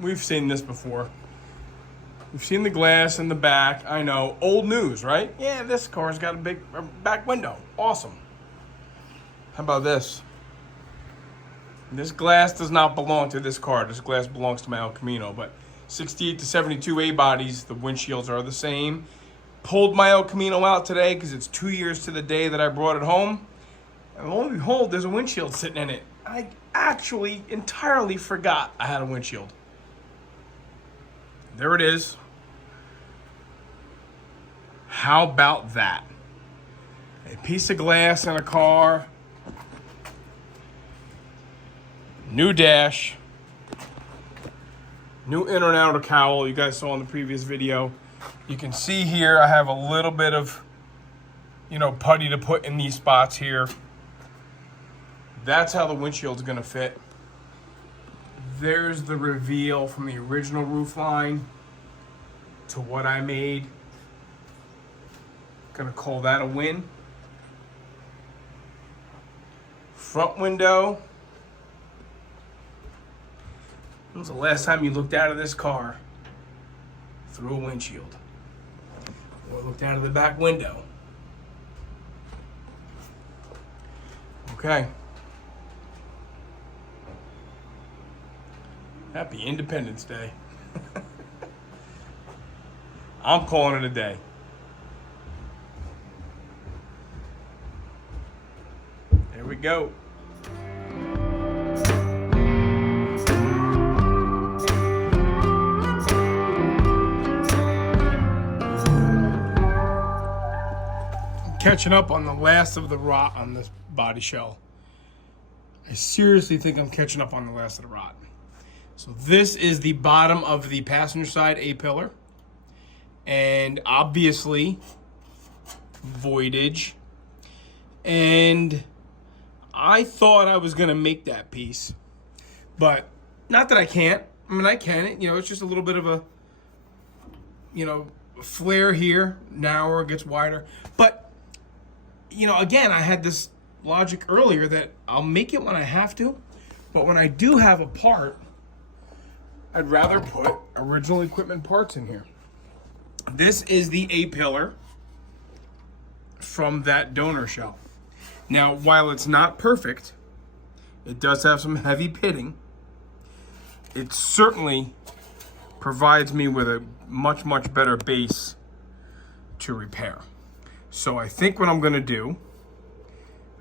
We've seen this before. We've seen the glass in the back. I know, old news, right? Yeah, this car's got a big back window. Awesome. How about this? This glass does not belong to this car. This glass belongs to my El Camino, but 68 to 72 A bodies, the windshields are the same. Pulled my El Camino out today because it's 2 years to the day that I brought it home. And lo and behold, there's a windshield sitting in it. I actually entirely forgot I had a windshield. There it is. How about that? A piece of glass in a car. New dash. New in and outer cowl. You guys saw in the previous video. You can see here I have a little bit of, putty to put in these spots here. That's how the windshield's gonna fit. There's the reveal from the original roof line to what I made. Gonna call that a win. Front window. When was the last time you looked out of this car through a windshield? Or looked out of the back window? Okay. Happy Independence Day. I'm calling it a day. There we go. Catching up on the last of the rot on this body shell. I seriously think I'm catching up on the last of the rot. So this is the bottom of the passenger side A-pillar. And obviously, voidage. And I thought I was gonna make that piece. But not that I can't. I mean, I can. It's just a little bit of a, flare here. Narrower, gets wider. But, again, I had this logic earlier that I'll make it when I have to. But when I do have a part, I'd rather put original equipment parts in here. This is the A-pillar from that donor shell. Now, while it's not perfect, it does have some heavy pitting. It certainly provides me with a much, much better base to repair. So I think what I'm gonna do,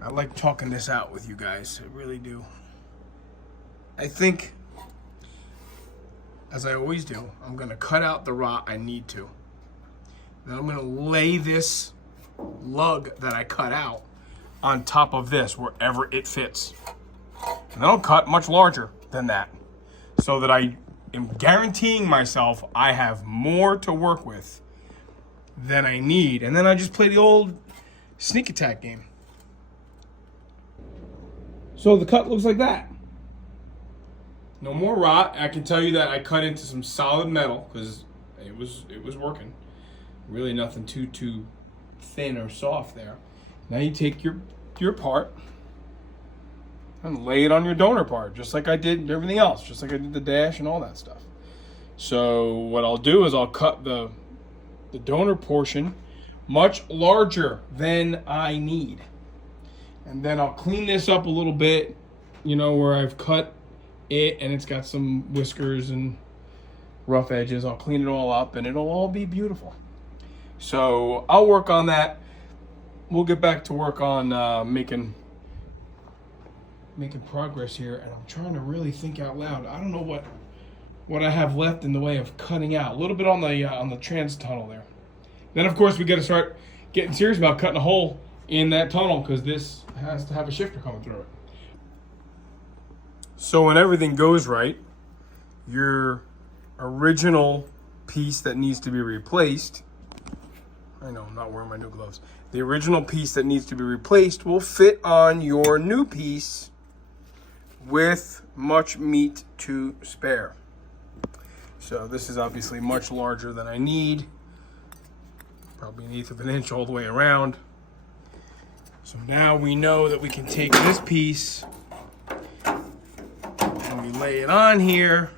I like talking this out with you guys, I really do. I think, as I always do, I'm gonna cut out the rot I need to. Then I'm gonna lay this lug that I cut out on top of this wherever it fits. And then I'll cut much larger than that so that I am guaranteeing myself I have more to work with than I need. And then I just play the old sneak attack game. So the cut looks like that. No more rot. I can tell you that I cut into some solid metal because it was working. Really nothing too thin or soft there. Now you take your part and lay it on your donor part, just like I did everything else, just like I did the dash and all that stuff. So what I'll do is I'll cut the donor portion much larger than I need. And then I'll clean this up a little bit, where I've cut it and it's got some whiskers and rough edges. I'll clean it all up and it'll all be beautiful. So I'll work on that. We'll get back to work on making progress here, and I'm trying to really think out loud. I don't know what I have left in the way of cutting out. A little bit on the trans tunnel there. Then of course we got to start getting serious about cutting a hole in that tunnel because this has to have a shifter coming through it. So when everything goes right, your original piece that needs to be replaced, I know I'm not wearing my new gloves. The original piece that needs to be replaced will fit on your new piece with much meat to spare. So this is obviously much larger than I need. Probably 1/8 of an inch all the way around. So now we know that we can take this piece and we lay it on here.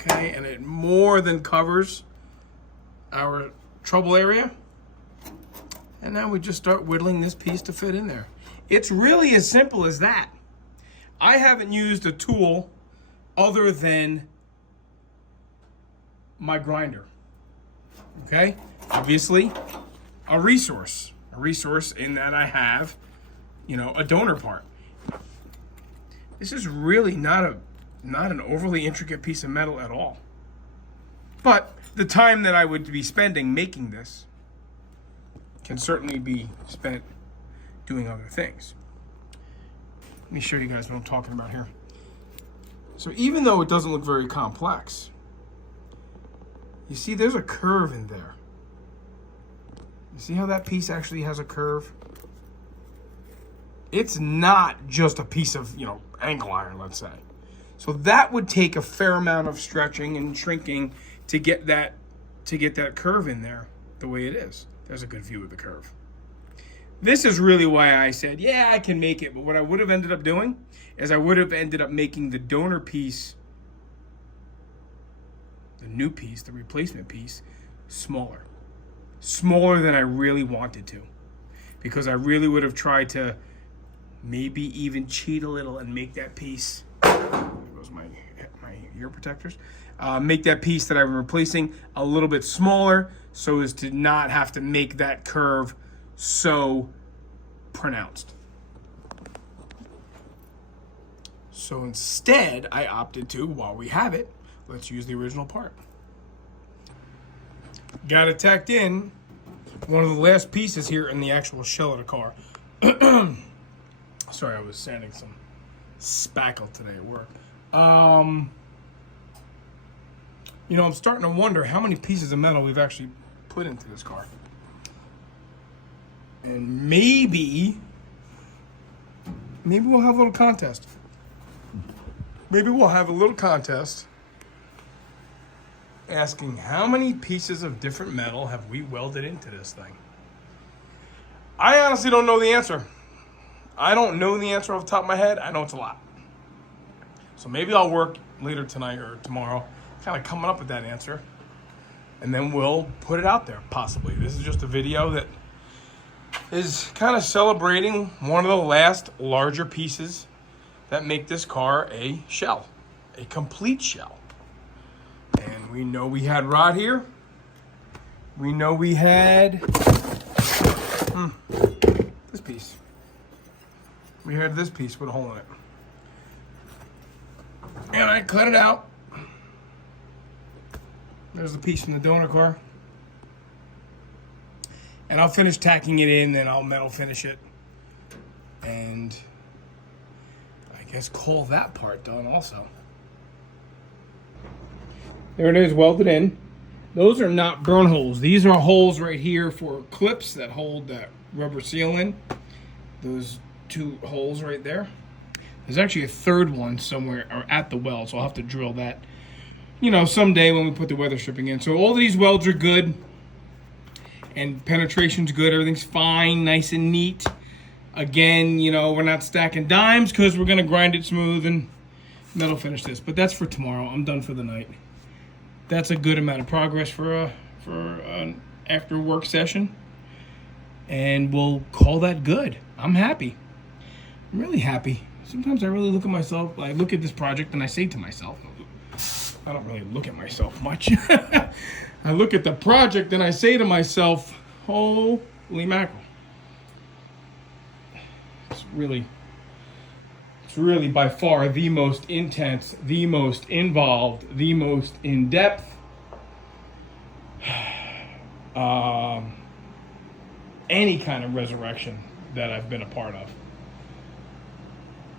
Okay, and it more than covers our trouble area. And now we just start whittling this piece to fit in there. It's really as simple as that. I haven't used a tool other than my grinder. Okay, obviously a resource in that I have, you know, a donor part. This is really not an overly intricate piece of metal at all. But the time that I would be spending making this can certainly be spent doing other things. Let me show you guys what I'm talking about here. So even though it doesn't look very complex, you see there's a curve in there. You see how that piece actually has a curve? It's not just a piece of, you know, angle iron, let's say. So that would take a fair amount of stretching and shrinking to get that curve in there the way it is. There's a good view of the curve. This is really why I said, yeah, I can make it, but what I would have ended up doing is I would have ended up making the donor piece, the new piece, the replacement piece, smaller than I really wanted to, because I really would have tried to maybe even cheat a little and make that piece, there goes my ear protectors, make that piece that I'm replacing a little bit smaller so as to not have to make that curve so pronounced. So instead, I opted to, while we have it, let's use the original part. Got it tacked in, one of the last pieces here in the actual shell of the car. Sorry, I was sanding some spackle today at work. You know, I'm starting to wonder how many pieces of metal we've actually put into this car. And maybe we'll have a little contest. Maybe we'll have a little contest asking how many pieces of different metal have we welded into this thing. I honestly don't know the answer. I don't know the answer off the top of my head. I know it's a lot. So maybe I'll work later tonight or tomorrow kind of coming up with that answer. And then we'll put it out there, possibly. This is just a video that is kind of celebrating one of the last larger pieces that make this car a shell, a complete shell. And we know we had rod here. We know we had this piece. We had this piece with a hole in it. And I cut it out. There's the piece from the donor car. And I'll finish tacking it in, then I'll metal finish it. And I guess call that part done also. There it is, welded in. Those are not burn holes. These are holes right here for clips that hold that rubber seal in. Those two holes right there. There's actually a third one somewhere or at the weld, so I'll have to drill that, you know, someday when we put the weather stripping in. So all of these welds are good. And penetration's good, everything's fine, nice and neat. Again, you know, we're not stacking dimes because we're gonna grind it smooth and metal finish this. But that's for tomorrow. I'm done for the night. That's a good amount of progress for an after work session. And we'll call that good. I'm happy. I'm really happy. Sometimes I really look at myself, I look at this project and I say to myself, I don't really look at myself much. I look at the project and I say to myself, holy mackerel. It's really by far the most intense, the most involved, the most in-depth, any kind of resurrection that I've been a part of.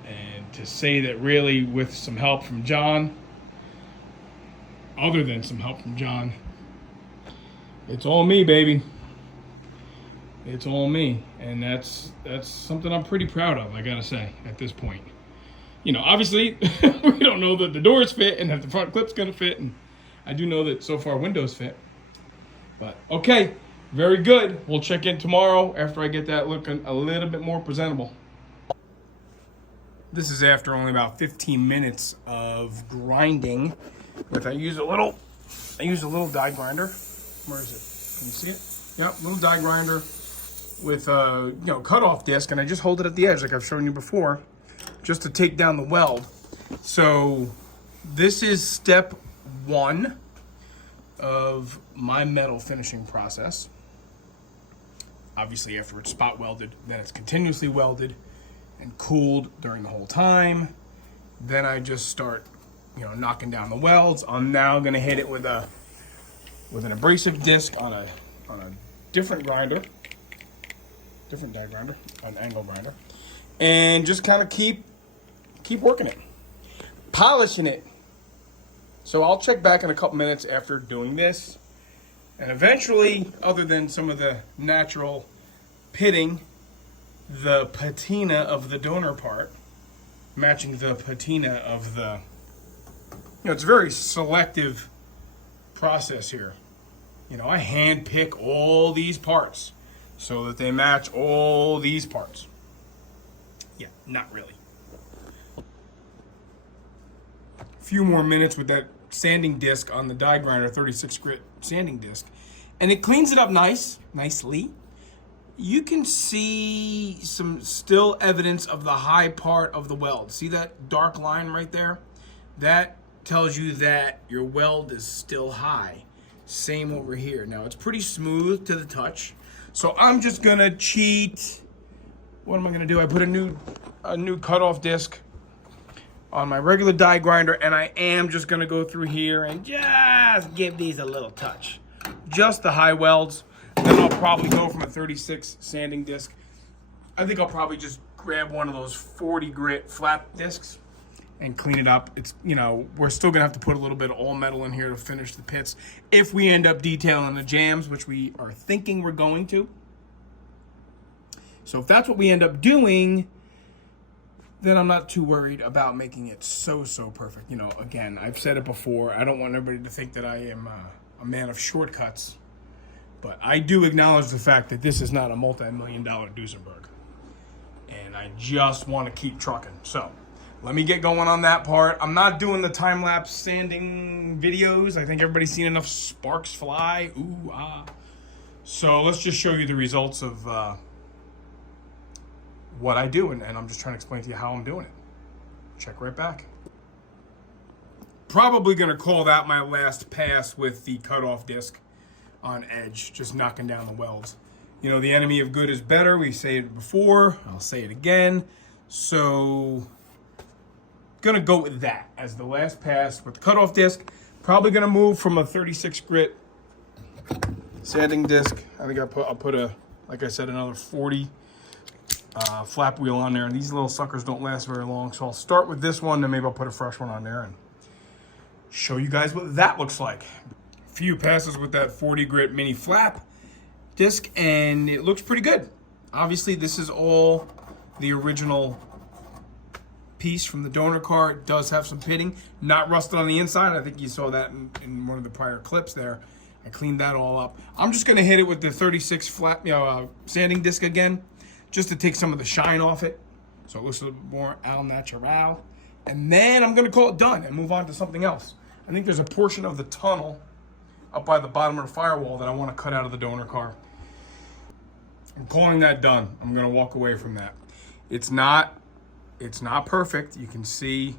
And to say that really with some help from John, other than some help from John, it's all me, baby. It's all me. And that's something I'm pretty proud of, I gotta say, at this point. You know, obviously, we don't know that the doors fit and that the front clip's gonna fit. And I do know that so far windows fit. But, okay, very good. We'll check in tomorrow after I get that looking a little bit more presentable. This is after only about 15 minutes of grinding I use a little die grinder. Where is it? Can you see it? Yep, little die grinder with a cutoff disc, and I just hold it at the edge like I've shown you before, just to take down the weld. So this is step 1 of my metal finishing process. Obviously, after it's spot welded, then it's continuously welded and cooled during the whole time. Then I just start, knocking down the welds. I'm now gonna hit it with an abrasive disc on a different grinder, different die grinder, an angle grinder, and just kind of keep working it, polishing it. So I'll check back in a couple minutes after doing this, and eventually, other than some of the natural pitting, the patina of the donor part matching the patina of the, it's a very selective process here. I hand pick all these parts so that they match all these parts. Yeah, not really. A few more minutes with that sanding disc on the die grinder, 36 grit sanding disc, and it cleans it up nicely. You can see some still evidence of the high part of the weld. See that dark line right there? That tells you that your weld is still high. Same over here. Now it's pretty smooth to the touch. So I'm just gonna cheat. What am I gonna do? I put a new cutoff disc on my regular die grinder, and I am just gonna go through here and just give these a little touch. Just the high welds. Then I'll probably go from a 36 sanding disc. I think I'll probably just grab one of those 40 grit flat discs and clean it up. It's, we're still gonna have to put a little bit of all metal in here to finish the pits if we end up detailing the jams, which we are thinking we're going to. So if that's what we end up doing, then I'm not too worried about making it so perfect. Again, I've said it before, I don't want everybody to think that I am a man of shortcuts. But I do acknowledge the fact that this is not a multi-million-dollar Duesenberg. And I just want to keep trucking. So let me get going on that part. I'm not doing the time-lapse sanding videos. I think everybody's seen enough sparks fly. Ooh, ah. So let's just show you the results of what I do. And I'm just trying to explain to you how I'm doing it. Check right back. Probably going to call that my last pass with the cutoff disc on edge, just knocking down the welds. The enemy of good is better. We say it before, I'll say it again. So gonna go with that as the last pass with the cutoff disc. Probably gonna move from a 36 grit sanding disc. I think I'll put like I said, another 40 flap wheel on there. And these little suckers don't last very long. So I'll start with this one, then maybe I'll put a fresh one on there and show you guys what that looks like. Few passes with that 40 grit mini flap disc, and it looks pretty good. Obviously, this is all the original piece from the donor car. It does have some pitting, not rusted on the inside. I think you saw that in one of the prior clips there. I cleaned that all up. I'm just gonna hit it with the 36 flap, sanding disc again, just to take some of the shine off it, so it looks a little more al natural. And then I'm gonna call it done and move on to something else. I think there's a portion of the tunnel up by the bottom of the firewall that I want to cut out of the donor car. I'm calling that done. I'm going to walk away from that. It's not perfect. You can see,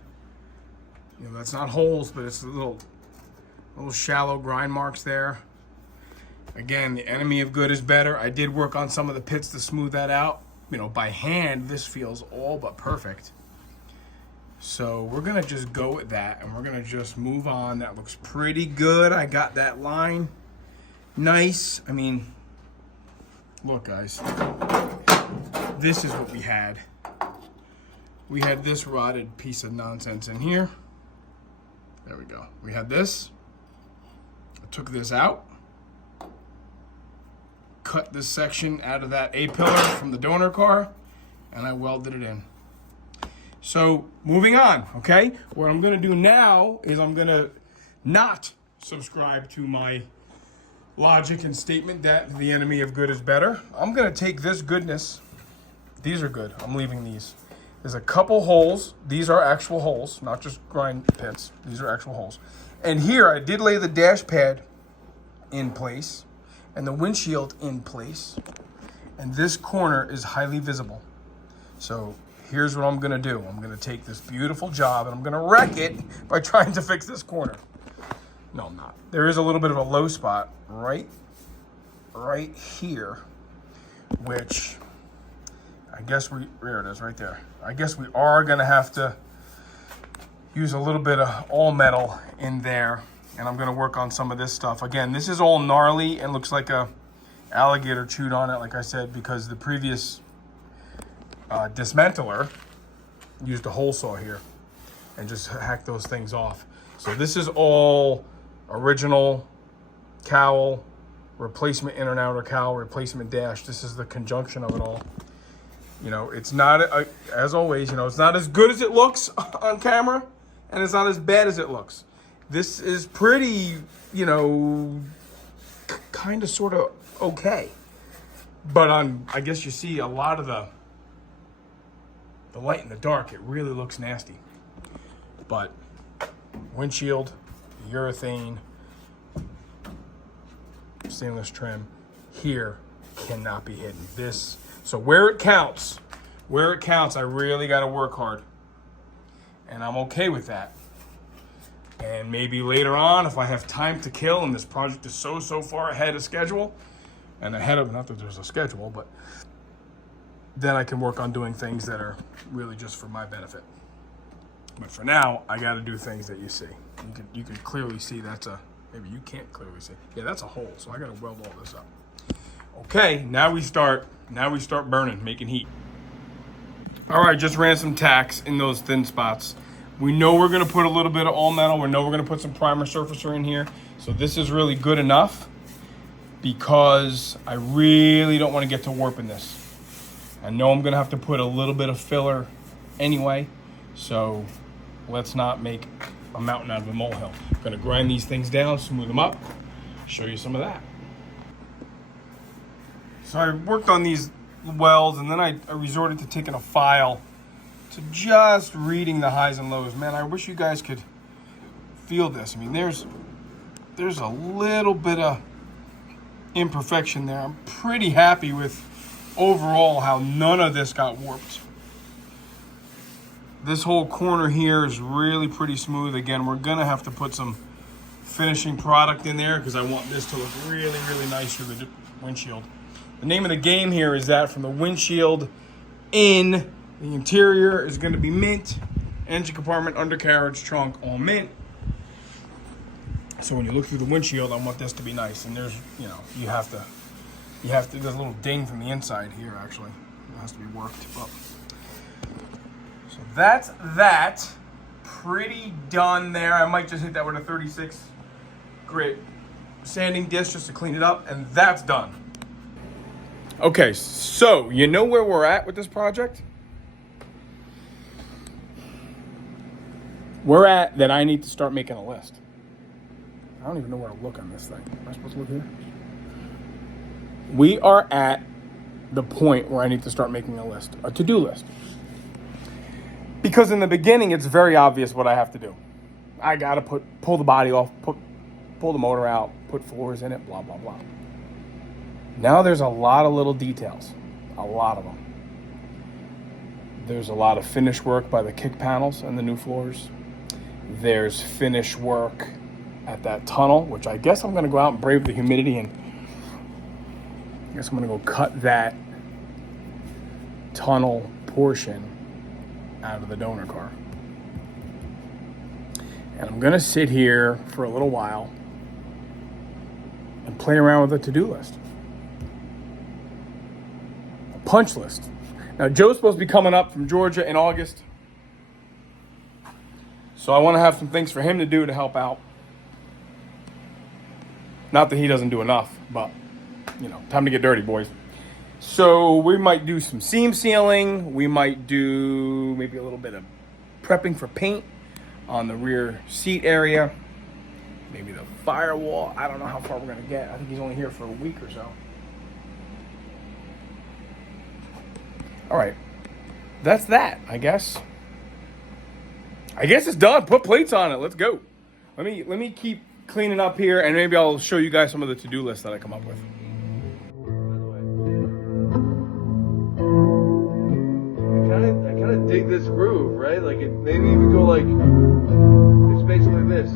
that's not holes, but it's little shallow grind marks there. Again, the enemy of good is better. I did work on some of the pits to smooth that out. By hand, this feels all but perfect. So we're gonna just go with that and we're gonna just move on. That looks pretty good. I got that line nice. I mean, look guys, this is what we had. We had this rotted piece of nonsense in here. There we go. We had this. I took this out. Cut this section out of that A-pillar from the donor car and I welded it in. So moving on, okay? What I'm gonna do now is I'm gonna not subscribe to my logic and statement that the enemy of good is better. I'm gonna take this goodness. These are good, I'm leaving these. There's a couple holes. These are actual holes, not just grind pits. These are actual holes. And here I did lay the dash pad in place and the windshield in place. And this corner is highly visible. So here's what I'm gonna do. I'm gonna take this beautiful job and I'm gonna wreck it by trying to fix this corner. No, I'm not. There is a little bit of a low spot right here, which I guess there it is right there. I guess we are gonna have to use a little bit of all metal in there, and I'm gonna work on some of this stuff. Again, this is all gnarly and looks like a alligator chewed on it, like I said, because the previous dismantler used a hole saw here and just hacked those things off. So this is all original cowl, replacement inner and outer cowl, replacement dash. This is the conjunction of it all. You know, it's not, as always, you know, it's not as good as it looks on camera, and it's not as bad as it looks. This is pretty, you know, kind of sort of okay. But I guess you see a lot of the light in the dark, it really looks nasty. But windshield, urethane, stainless trim here cannot be hidden. So where it counts, I really got to work hard, and I'm okay with that. And maybe later on, if I have time to kill and this project is so far ahead of schedule, and ahead of, not that there's a schedule, but then I can work on doing things that are really just for my benefit. But for now, I got to do things that you see. You can clearly see maybe you can't clearly see. Yeah, that's a hole, so I got to weld all this up. Okay, now we start burning, making heat. All right, just ran some tacks in those thin spots. We know we're gonna put a little bit of all metal. We know we're gonna put some primer surfacer in here. So this is really good enough because I really don't want to get to warping this. I know I'm gonna have to put a little bit of filler anyway, so let's not make a mountain out of a molehill. I'm gonna grind these things down, smooth them up, show you some of that. So I worked on these welds, and then I resorted to taking a file to just reading the highs and lows. Man, I wish you guys could feel this. I mean, there's a little bit of imperfection there. I'm pretty happy with overall how none of this got warped. This whole corner here is really pretty smooth. Again, we're gonna have to put some finishing product in there because I want this to look really, really nice through the windshield. The name of the game here is that from the windshield in, the interior is going to be mint, engine compartment, undercarriage, trunk, all mint. So when you look through the windshield, I want this to be nice. And there's, you know, you have to, there's a little ding from the inside here, actually. It has to be worked up. So that's that. Pretty done there. I might just hit that with a 36 grit sanding disc just to clean it up, and that's done. Okay, so you know where we're at with this project? We're at that I need to start making a list. I don't even know where to look on this thing. Am I supposed to look here? We are at the point where I need to start making a list, a to-do list. Because in the beginning, it's very obvious what I have to do. I gotta pull the body off, pull the motor out, put floors in it, blah, blah, blah. Now there's a lot of little details, a lot of them. There's a lot of finish work by the kick panels and the new floors. There's finish work at that tunnel, which I guess I'm gonna go out and brave the humidity, and I guess I'm gonna go cut that tunnel portion out of the donor car. And I'm gonna sit here for a little while and play around with a to-do list. Punch list. Now, Joe's supposed to be coming up from Georgia in August. So I want to have some things for him to do to help out. Not that he doesn't do enough, but, you know, time to get dirty, boys. So we might do some seam sealing. We might do maybe a little bit of prepping for paint on the rear seat area. Maybe the firewall. I don't know how far we're going to get. I think he's only here for a week or so. All right, that's that, I guess. I guess it's done. Put plates on it. Let's go. Let me keep cleaning up here, and maybe I'll show you guys some of the to-do lists that I come up with. I kind of dig this groove, right? Like maybe even go like it's basically this.